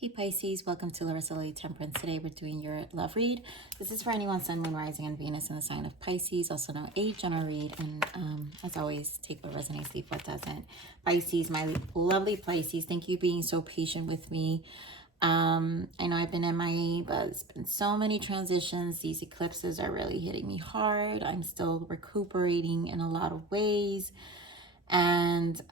Hey Pisces, welcome to Larissa Lily Temperance. Today we're doing your love read. This is for anyone Sun, Moon, Rising, and Venus in the sign of Pisces, also known age general read. And as always, take what resonates, leave what doesn't. Pisces, my lovely Pisces, thank you for being so patient with me. I know I've been MIA, but it's been so many transitions. These eclipses are really hitting me hard. I'm still recuperating in a lot of ways. And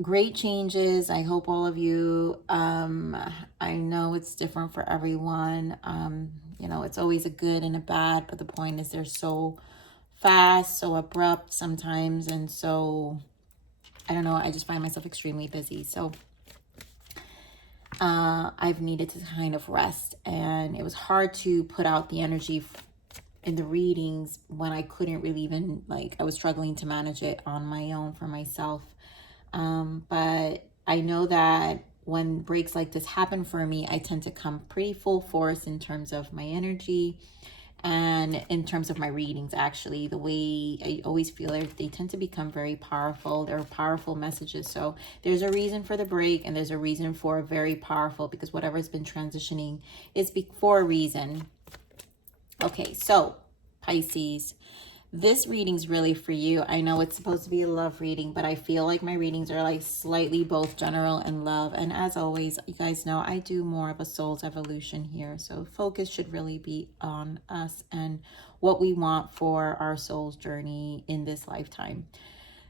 great changes. I hope all of you, I know it's different for everyone. You know, it's always a good and a bad, but the point is they're so fast, so abrupt sometimes. And so, I don't know, I just find myself extremely busy. So I've needed to kind of rest, and it was hard to put out the energy in the readings when I couldn't really even, like, I was struggling to manage it on my own for myself. But I know that when breaks like this happen for me, I tend to come pretty full force in terms of my energy and in terms of my readings. Actually, the way I always feel like they tend to become very powerful. They're powerful messages. So there's a reason for the break, and there's a reason for very powerful, because whatever's been transitioning is for a reason. Okay, so Pisces, this reading's really for you. I know it's supposed to be a love reading, but I feel like my readings are like slightly both general and love. And as always, you guys know I do more of a soul's evolution here. So focus should really be on us and what we want for our soul's journey in this lifetime.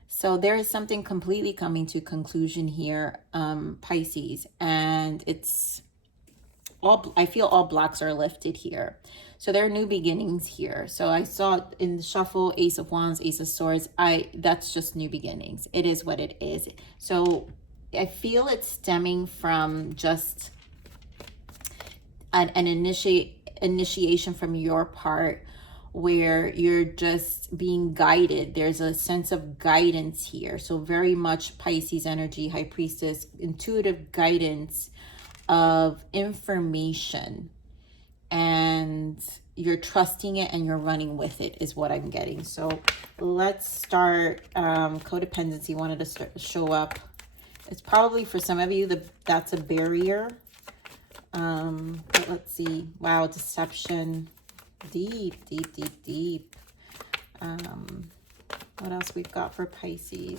So there is something completely coming to conclusion here, Pisces, and it's all, I feel all blocks are lifted here. So there are new beginnings here. So I saw in the shuffle, Ace of Wands, Ace of Swords. That's just new beginnings. It is what it is. So I feel it's stemming from just an initiation from your part, where you're just being guided. There's a sense of guidance here. So very much Pisces energy, High Priestess, intuitive guidance of information, and you're trusting it and you're running with it is what I'm getting. So let's start. Codependency wanted to show up. It's probably for some of you that's a barrier. But let's see. Wow, deception. Deep. What else we've got for Pisces?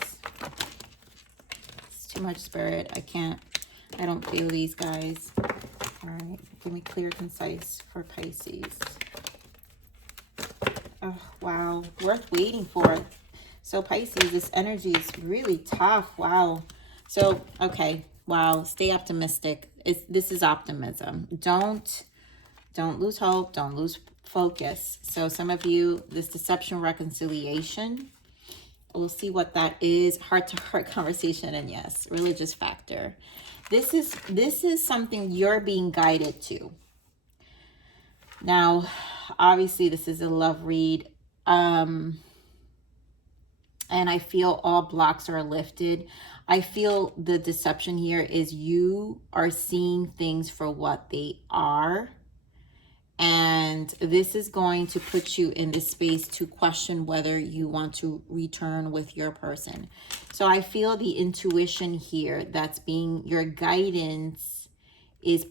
It's too much spirit. I don't feel these, guys. All right, give me clear, concise for Pisces. Oh, wow, worth waiting for. So Pisces, this energy is really tough. Wow. So, okay, wow, stay optimistic. This is optimism. Don't lose hope. Don't lose focus. So some of you, this deception, reconciliation, we'll see what that is. Heart-to-heart conversation, and yes, religious factor. This is something you're being guided to. Now, obviously, this is a love read. And I feel all blocks are lifted. I feel the deception here is you are seeing things for what they are. And this is going to put you in this space to question whether you want to return with your person. So I feel the intuition here that's being your guidance is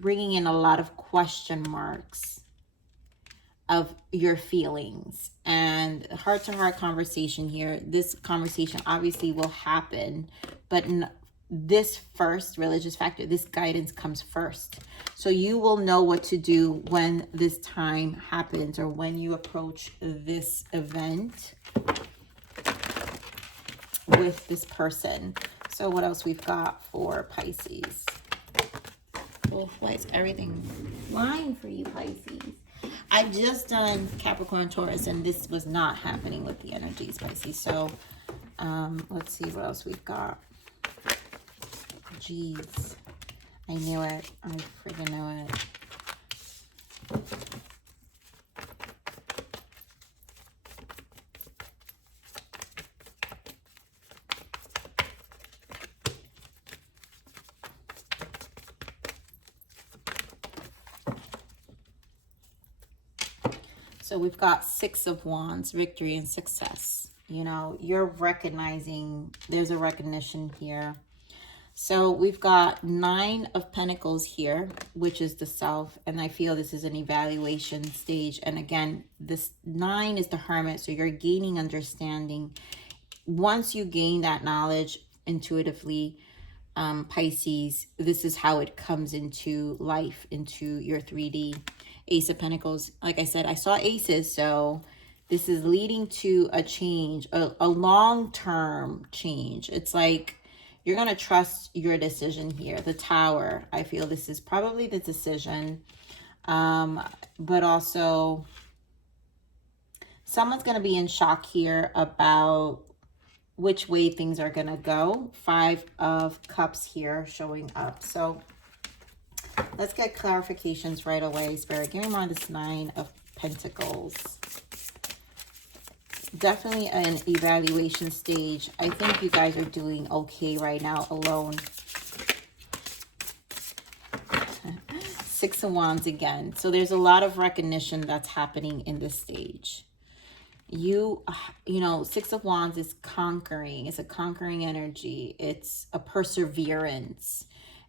bringing in a lot of question marks of your feelings, and heart-to-heart conversation here. This conversation obviously will happen, but this first, religious factor, this guidance comes first. So you will know what to do when this time happens, or when you approach this event with this person. So what else we've got for Pisces? Oh, why is everything lying for you, Pisces? I've just done Capricorn, Taurus, and this was not happening with the energies, Pisces. So let's see what else we've got. Jeez, I knew it. I freaking knew it. So we've got Six of Wands, victory and success. You know, you're recognizing, there's a recognition here. So we've got 9 of Pentacles here, which is the self. And I feel this is an evaluation stage. And again, this 9 is the Hermit. So you're gaining understanding. Once you gain that knowledge intuitively, Pisces, this is how it comes into life, into your 3D. Ace of Pentacles. Like I said, I saw aces. So this is leading to a change, a long-term change. It's like, you're going to trust your decision here. The Tower, I feel this is probably the decision. But also, someone's going to be in shock here about which way things are going to go. 5 of Cups here showing up. So let's get clarifications right away, Spirit. Give me more on this 9 of Pentacles. Definitely an evaluation stage. I think you guys are doing okay right now alone. 6 of Wands again. So there's a lot of recognition that's happening in this stage. You know, 6 of Wands is conquering. It's a conquering energy. It's a perseverance.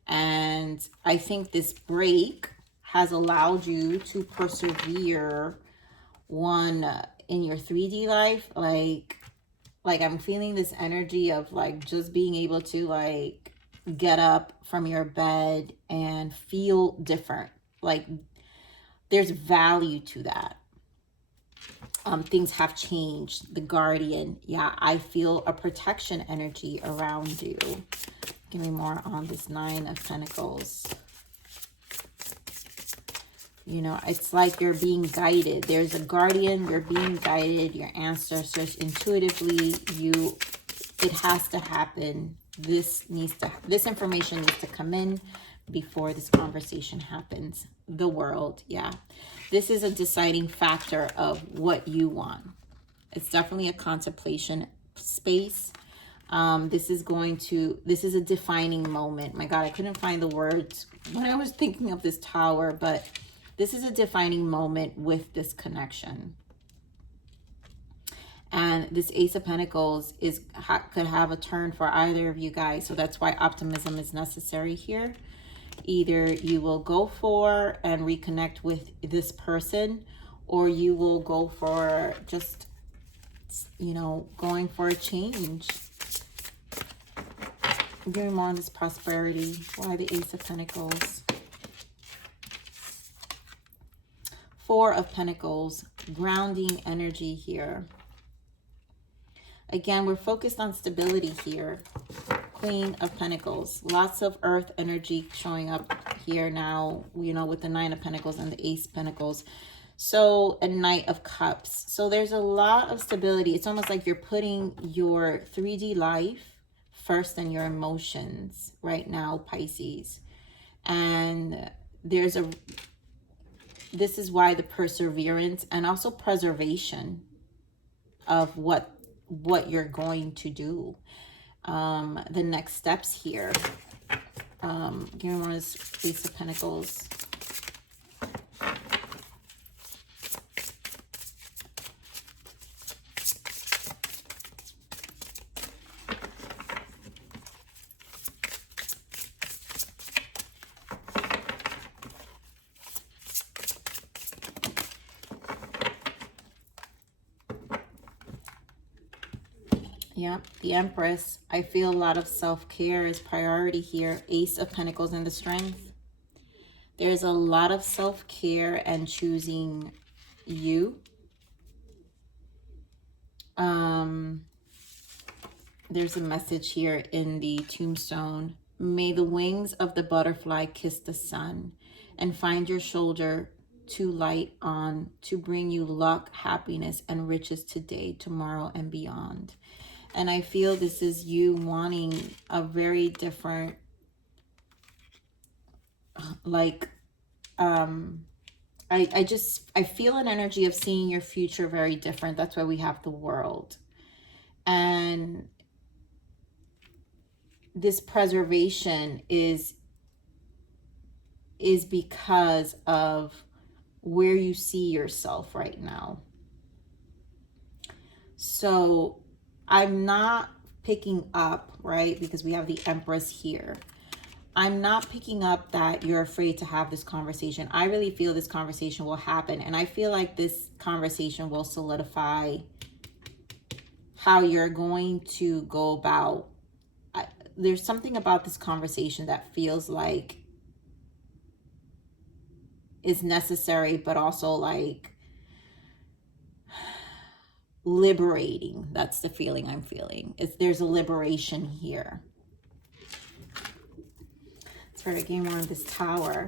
And I think this break has allowed you to persevere in your 3D life. Like I'm feeling this energy of like just being able to like get up from your bed and feel different. Like there's value to that. Things have changed. The Guardian. Yeah, I feel a protection energy around you. Give me more on this 9 of Pentacles. You know, it's like you're being guided. There's a guardian. You're being guided. Your ancestors intuitively. It has to happen. This information needs to come in before this conversation happens. The world, yeah. This is a deciding factor of what you want. It's definitely a contemplation space. This is a defining moment. My God, I couldn't find the words when I was thinking of this Tower, but this is a defining moment with this connection. And this Ace of Pentacles could have a turn for either of you guys. So that's why optimism is necessary here. Either you will go for and reconnect with this person, or you will go for just, you know, going for a change. Give me more on this prosperity. Why the Ace of Pentacles? 4 of Pentacles, grounding energy here. Again, we're focused on stability here. Queen of Pentacles, lots of earth energy showing up here now, you know, with the 9 of Pentacles and the Ace of Pentacles. So a Knight of Cups. So there's a lot of stability. It's almost like you're putting your 3D life first than your emotions right now, Pisces. And this is why the perseverance and also preservation of what you're going to do. The next steps here. Give me one of this Ace of Pentacles. Yeah, the Empress. I feel a lot of self-care is priority here. Ace of Pentacles and the Strength. There's a lot of self-care and choosing you. There's a message here in the tombstone. May the wings of the butterfly kiss the sun and find your shoulder to light on to bring you luck, happiness, and riches today, tomorrow, and beyond. And I feel this is you wanting a very different, like, I feel an energy of seeing your future very different. That's why we have the World. And this preservation is because of where you see yourself right now. So I'm not picking up, right? Because we have the Empress here. I'm not picking up that you're afraid to have this conversation. I really feel this conversation will happen. And I feel like this conversation will solidify how you're going to go about. There's something about this conversation that feels like is necessary, but also like liberating. That's the feeling I'm feeling. There's a liberation here. Spirit, give me more of this Tower.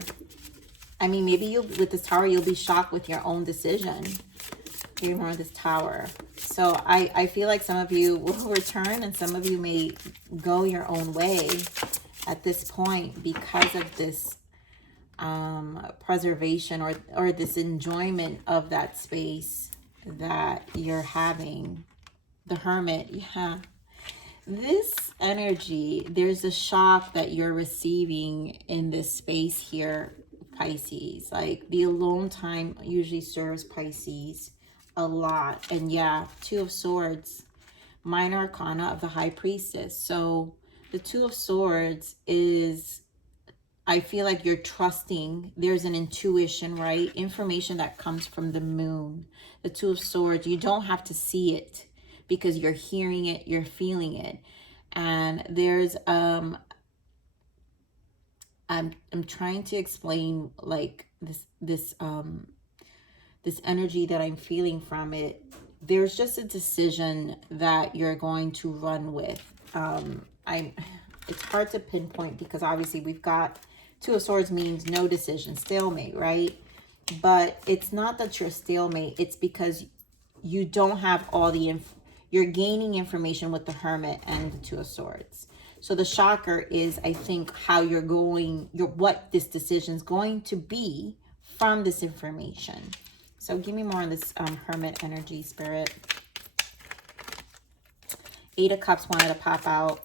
I mean, maybe with this Tower, you'll be shocked with your own decision. Give me more of this Tower. So I feel like some of you will return and some of you may go your own way at this point because of this preservation or this enjoyment of that space that you're having. The Hermit, yeah. This energy, there's a shock that you're receiving in this space here, Pisces. Like the alone time usually serves Pisces a lot. And yeah, Two of Swords, Minor Arcana of the High Priestess. So the Two of Swords is, I feel like you're trusting. There's an intuition, right? Information that comes from the moon. The Two of Swords, you don't have to see it because you're hearing it, you're feeling it. And there's I'm trying to explain like this energy that I'm feeling from it. There's just a decision that you're going to run with. It's hard to pinpoint because obviously we've got Two of Swords means no decision, stalemate, right? But it's not that you're stalemate. It's because you don't have all the you're gaining information with the Hermit and the Two of Swords. So the shocker is, I think, how you're going, what this decision is going to be from this information. So give me more on this Hermit energy, Spirit. Eight of Cups wanted to pop out.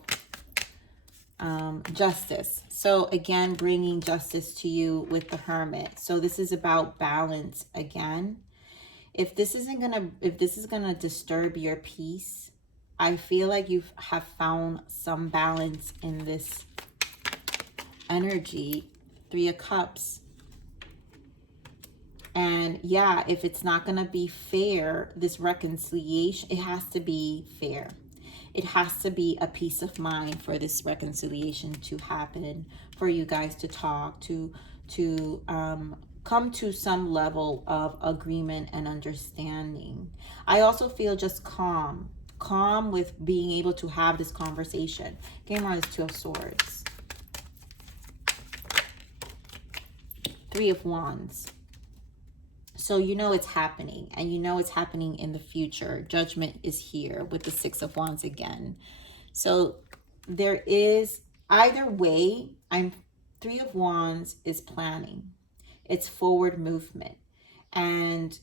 Justice. So again, bringing justice to you with the Hermit. So this is about balance again. If this is gonna disturb your peace, I feel like you have found some balance in this energy. Three of Cups. And yeah, if it's not gonna be fair, this reconciliation, it has to be fair. It has to be a peace of mind for this reconciliation to happen, for you guys to talk, to come to some level of agreement and understanding. I also feel just calm with being able to have this conversation. Game on is Two of Swords. Three of Wands. So you know it's happening, and you know it's happening in the future. Judgment is here with the Six of Wands again. So there is, either way, Three of Wands is planning. It's forward movement. And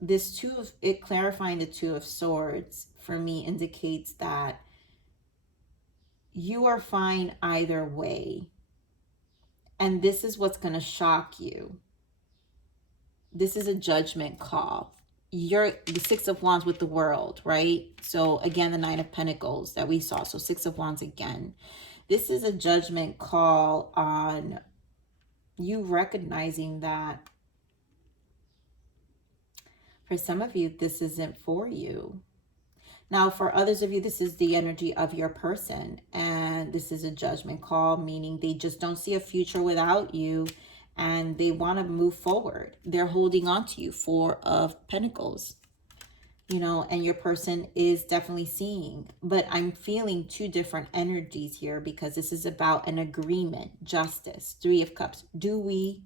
this clarifying the Two of Swords for me indicates that you are fine either way. And this is what's going to shock you. This is a judgment call. You're the Six of Wands with the World, right? So again, the Nine of Pentacles that we saw. So Six of Wands again. This is a judgment call on you recognizing that for some of you, this isn't for you. Now, for others of you, this is the energy of your person. And this is a judgment call, meaning they just don't see a future without you. And they want to move forward. They're holding on to you. Four of Pentacles. You know, and your person is definitely seeing. But I'm feeling two different energies here because this is about an agreement. Justice. Three of Cups. Do we,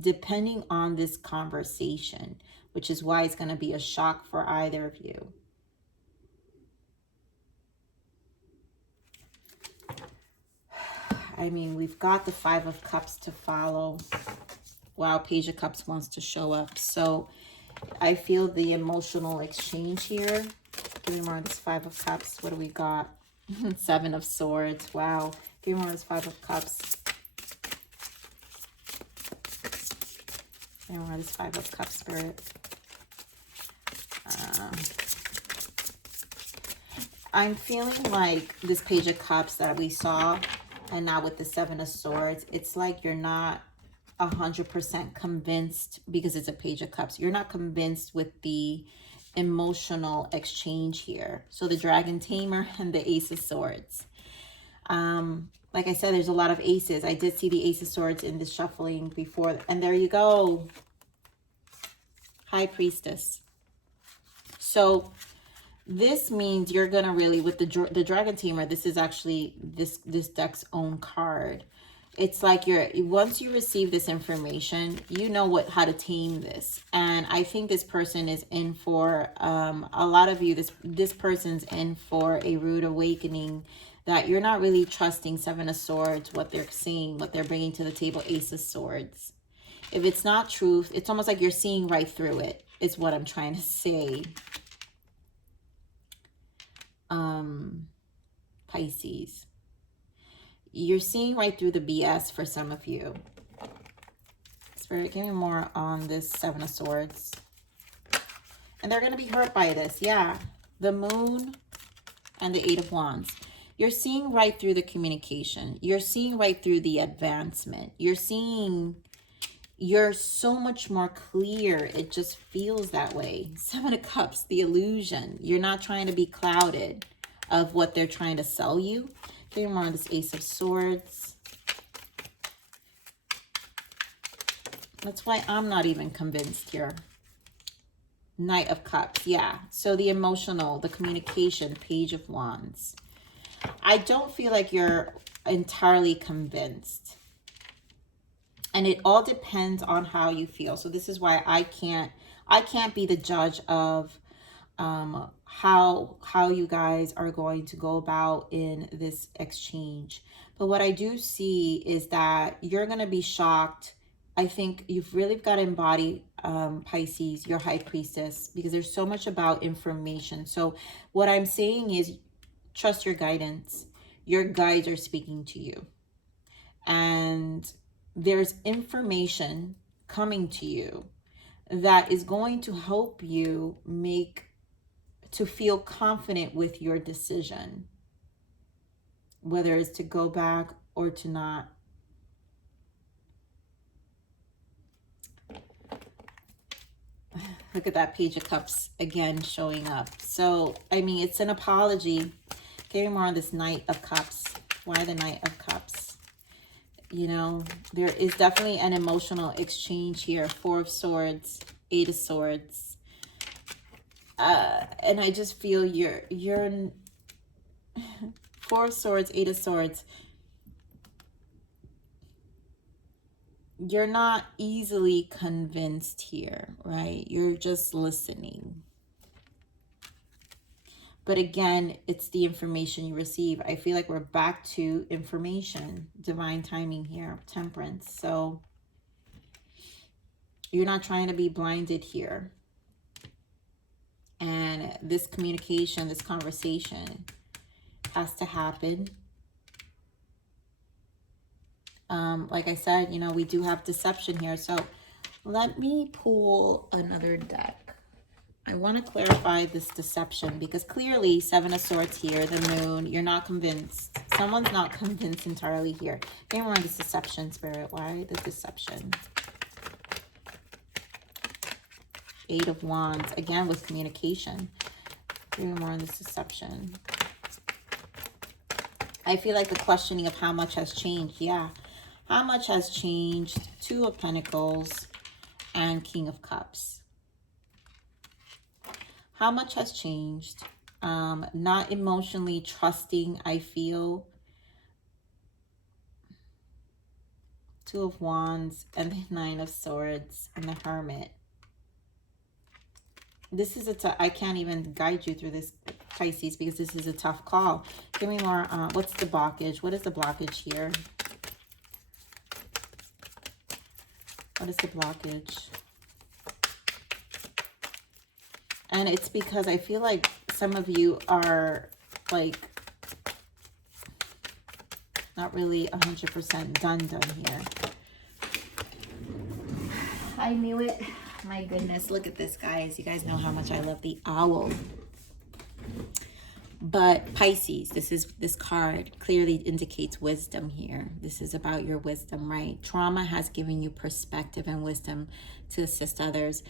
depending on this conversation, which is why it's going to be a shock for either of you. I mean, we've got the Five of Cups to follow. Wow, Page of Cups wants to show up. So I feel the emotional exchange here. Give me more of this Five of Cups. What do we got? Seven of Swords. Wow. Give me more of this Five of Cups. Give me more of this Five of Cups, Spirit. I'm feeling like this Page of Cups that we saw, and now with the Seven of Swords, it's like you're not 100% convinced, because it's a Page of Cups. You're not convinced with the emotional exchange here. So the Dragon Tamer and the Ace of Swords. Like I said, there's a lot of aces. I did see the Ace of Swords in the shuffling before. And there you go. High Priestess. So this means you're going to really, with the Dragon Tamer, this is actually this deck's own card. It's like once you receive this information, you know how to tame this. And I think this person is in for, a lot of you, this person's in for a rude awakening, that you're not really trusting Seven of Swords, what they're seeing, what they're bringing to the table, Ace of Swords. If it's not truth, it's almost like you're seeing right through it, is what I'm trying to say. Pisces. You're seeing right through the BS for some of you. Spirit, give me more on this Seven of Swords. And they're going to be hurt by this. Yeah. The Moon and the Eight of Wands. You're seeing right through the communication. You're seeing right through the advancement. You're seeing, you're so much more clear. It just feels that way. Seven of Cups, the illusion. You're not trying to be clouded of what they're trying to sell you. Give me more on this Ace of Swords. That's why I'm not even convinced here. Knight of Cups. Yeah. So the emotional, the communication, Page of Wands. I don't feel like you're entirely convinced. And it all depends on how you feel. So this is why I can't be the judge of how you guys are going to go about in this exchange. But what I do see is that you're going to be shocked. I think you've really got to embody, Pisces, your High Priestess, because there's so much about information. So what I'm saying is, trust your guidance. Your guides are speaking to you. And there's information coming to you that is going to help you to feel confident with your decision, whether it's to go back or to not. Look at that Page of Cups again showing up. So, I mean, it's an apology. Give me more on this Knight of Cups. Why the Knight of Cups? You know, there is definitely an emotional exchange here. Four of Swords, Eight of Swords. And I just feel you're Four of Swords, Eight of Swords. You're not easily convinced here, right? You're just listening. But again, it's the information you receive. I feel like we're back to information, divine timing here, Temperance. So you're not trying to be blinded here. And this communication, this conversation has to happen. Like I said, you know, we do have deception here. So let me pull another deck. I want to clarify this deception, because clearly Seven of Swords here, the Moon, you're not convinced. Someone's not convinced entirely here. Give me more on this deception, Spirit. Why the deception? Eight of Wands, again with communication. Give me more on this deception. I feel like the questioning of how much has changed. Yeah. How much has changed? Two of Pentacles and King of Cups. How much has changed? Not emotionally trusting, I feel. Two of Wands and the Nine of Swords and the Hermit. This is I can't even guide you through this, Pisces, because this is a tough call. Give me more. What's the blockage? What is the blockage here? What is the blockage? And it's because I feel like some of you are like not really 100% done here. I knew it. My goodness, look at this, guys. You guys know how much I love the owl. But Pisces, this card clearly indicates wisdom here. This is about your wisdom, right? Trauma has given you perspective and wisdom to assist others.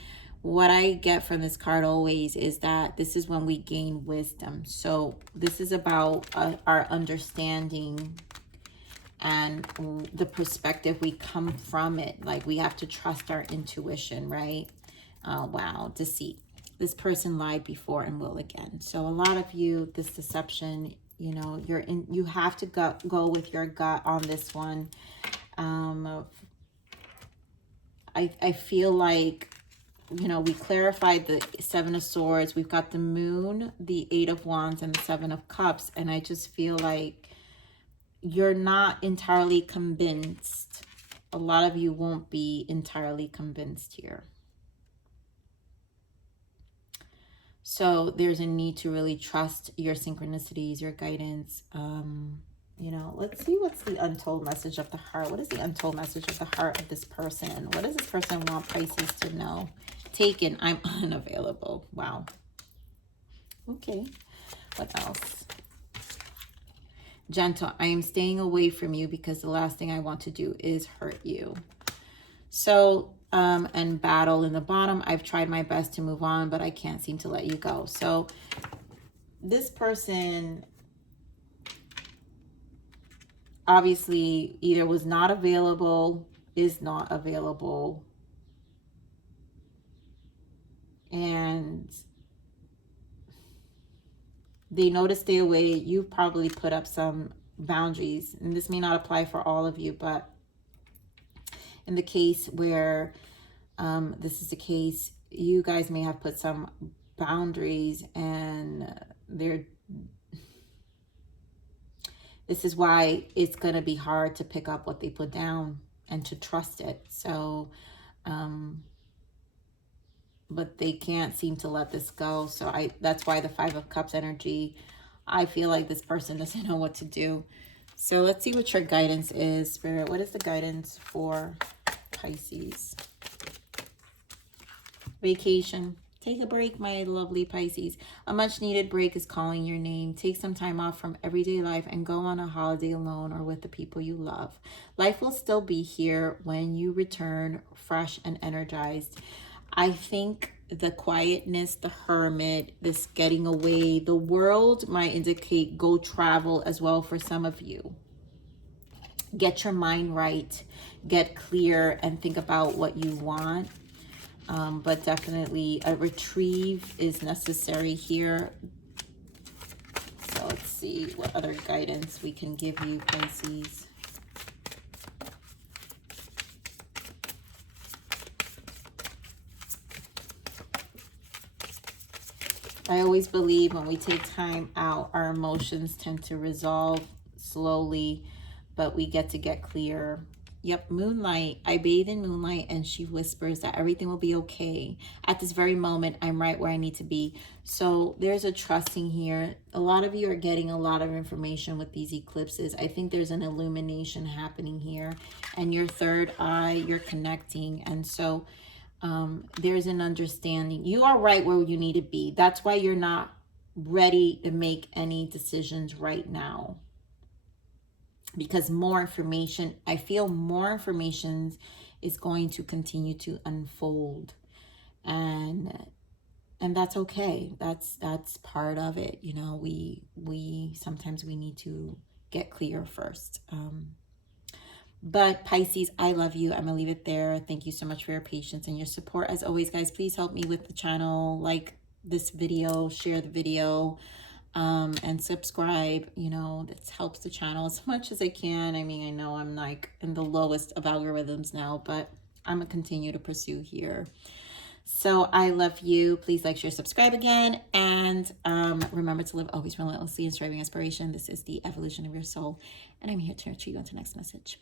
What I get from this card always is that this is when we gain wisdom. So this is about our understanding and the perspective we come from it. Like, we have to trust our intuition, right? Wow, deceit. This person lied before and will again. So a lot of you, this deception, you know, you have to go with your gut on this one. I feel like, you know, we clarified the Seven of Swords. We've got the Moon, the Eight of Wands, and the Seven of Cups. And I just feel like you're not entirely convinced. A lot of you won't be entirely convinced here. So there's a need to really trust your synchronicities, your guidance. You know, let's see what's the untold message of the heart. What is the untold message of the heart of this person? What does this person want Pisces to know? Taken, I'm unavailable. Wow. Okay. What else? Gentle, I am staying away from you because the last thing I want to do is hurt you. So, and battle in the bottom, I've tried my best to move on, but I can't seem to let you go. So this person obviously either was not available, is not available, and they know to stay away. You've probably put up some boundaries, and this may not apply for all of you, but in the case where this is the case, you guys may have put some boundaries, and this is why it's going to be hard to pick up what they put down and to trust it. So, but they can't seem to let this go. So that's why the Five of Cups energy, I feel like this person doesn't know what to do. So let's see what your guidance is, Spirit. What is the guidance for Pisces? Vacation. Take a break, my lovely Pisces. A much needed break is calling your name. Take some time off from everyday life and go on a holiday alone or with the people you love. Life will still be here when you return fresh and energized. I think the quietness, the hermit, this getting away, the world might indicate go travel as well for some of you. Get your mind right, get clear, and think about what you want. But definitely a retrieve is necessary here. So let's see what other guidance we can give you, Pisces. I always believe when we take time out, our emotions tend to resolve slowly, but we get clear. Yep, moonlight. I bathe in moonlight and she whispers that everything will be okay. At this very moment, I'm right where I need to be. So there's a trusting here. A lot of you are getting a lot of information with these eclipses. I think there's an illumination happening here. And your third eye, you're connecting. And so there's an understanding. You are right where you need to be. That's why you're not ready to make any decisions right now. Because more information, I feel more information is going to continue to unfold, and that's okay. That's part of it. You know, we sometimes we need to get clear first. But Pisces, I love you. I'm gonna leave it there. Thank you so much for your patience and your support. As always, guys, please help me with the channel. Like this video, share the video. And subscribe. You know, this helps the channel as much as I can. I mean, I know I'm like in the lowest of algorithms now, but I'm gonna continue to pursue here. So I love you. Please like, share, subscribe again, and remember to live always relentlessly in striving aspiration. This is the evolution of your soul, and I'm here to nurture you until next message.